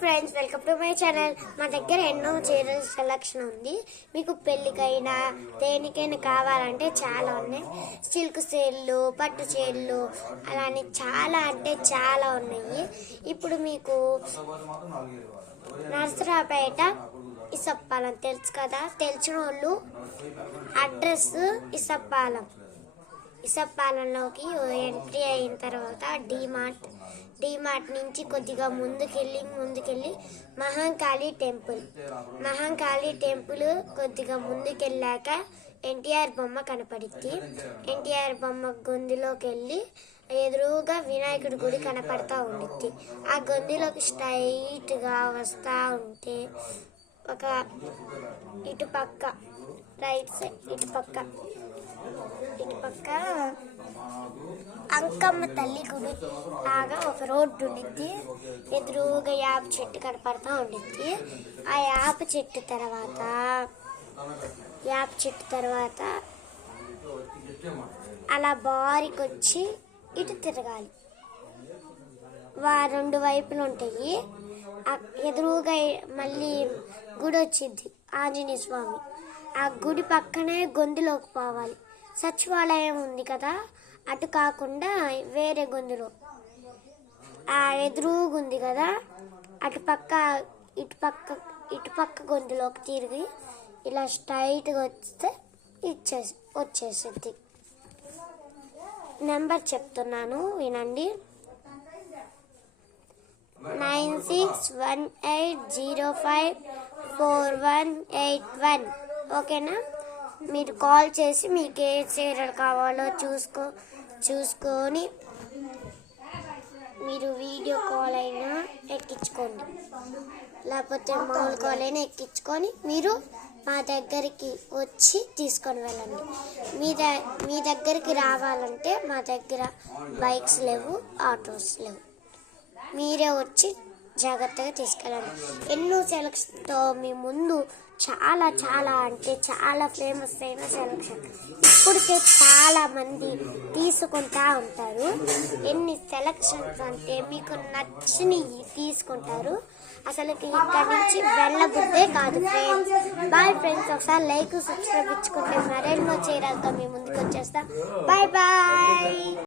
Friends, welcome to my channel. మా దగ్గర ఎన్నో చీరల సెలక్షన్ ఉంది. మీకు పెళ్ళికైనా దేనికైనా కావాలంటే చాలా ఉన్నాయి. సిల్క్ చీరలు, పట్టు చీరలు అలానే చాలా అంటే చాలా ఉన్నాయి. ఇప్పుడు మీకు నర్సరాపేట ఇసప్పాలం తెలుసు కదా, తెలిసిన వాళ్ళు అడ్రస్ ఇసప్పాలంలోకి ఎంట్రీ అయిన తర్వాత డిమార్ట్ నుంచి కొద్దిగా ముందుకెళ్ళి మహంకాళి టెంపుల్ కొద్దిగా ముందుకెళ్ళాక ఎన్టీఆర్ బొమ్మ కనపడుద్ది. ఎన్టీఆర్ బొమ్మ గొంతులోకి వెళ్ళి ఎదురుగా వినాయకుడి గుడి కనపడతా ఉండిద్ది. ఆ గొంతులోకి స్ట్రైట్గా వస్తూ ఉంటే ఒక ఇటుపక్క రైట్ సైడ్ ఇటుపక్క అంకమ్మ తల్లి గుడి లాగా ఒక రోడ్డు ఉండిద్ది. ఎదురుగా యాప చెట్టు కనపడతా ఉండిద్ది. ఆ యాప చెట్టు తర్వాత అలా బారికొచ్చి ఇటు తిరగాలి. రెండు వైపులు ఉంటాయి. ఎదురుగా మళ్ళీ గుడి వచ్చింది, ఆంజనేయ స్వామి. ఆ గుడి పక్కనే గొంతులోకి పోవాలి. సచివాలయం ఉంది కదా, అటు కాకుండా వేరే గొంతులో ఆ ఎదురుగా ఉంది కదా, ఇటుపక్క గొంతులోకి తిరిగి ఇలా స్ట్రైట్గా వస్తే వచ్చేసింది. నెంబర్ చెప్తున్నాను వినండి, 9618054181. ఓకేనా? మీరు కాల్ చేసి మీకు ఏ చీరలు కావాలో చూసుకొని మీరు వీడియో కాల్ అయినా ఎక్కించుకోండి, లేకపోతే మామూలు కాల్ అయినా ఎక్కించుకొని మీరు మా దగ్గరికి వచ్చి తీసుకొని వెళ్ళండి. మీ దగ్గరికి రావాలంటే మా దగ్గర బైక్స్ లేవు, ఆటోస్ లేవు. మీరే వచ్చి జాగ్రత్తగా తీసుకెళ్ళండి. ఎన్నో సెలక్షన్తో మీ ముందు చాలా అంటే చాలా ఫేమస్ అయిన సెలక్షన్. ఇప్పటికే చాలా మంది తీసుకుంటా ఉంటారు. ఎన్ని సెలక్షన్స్ అంటే మీకు నచ్చినవి తీసుకుంటారు. అసలు ఇక్కడ నుంచి వెళ్ళబుద్దే కాదు ఫ్రెండ్స్. బాయ్ ఫ్రెండ్స్, ఒకసారి లైక్ సబ్స్క్రైబ్ ఇచ్చుకుంటే మరెన్నో చీరలతో మీ ముందుకు వచ్చేస్తా. బాయ్.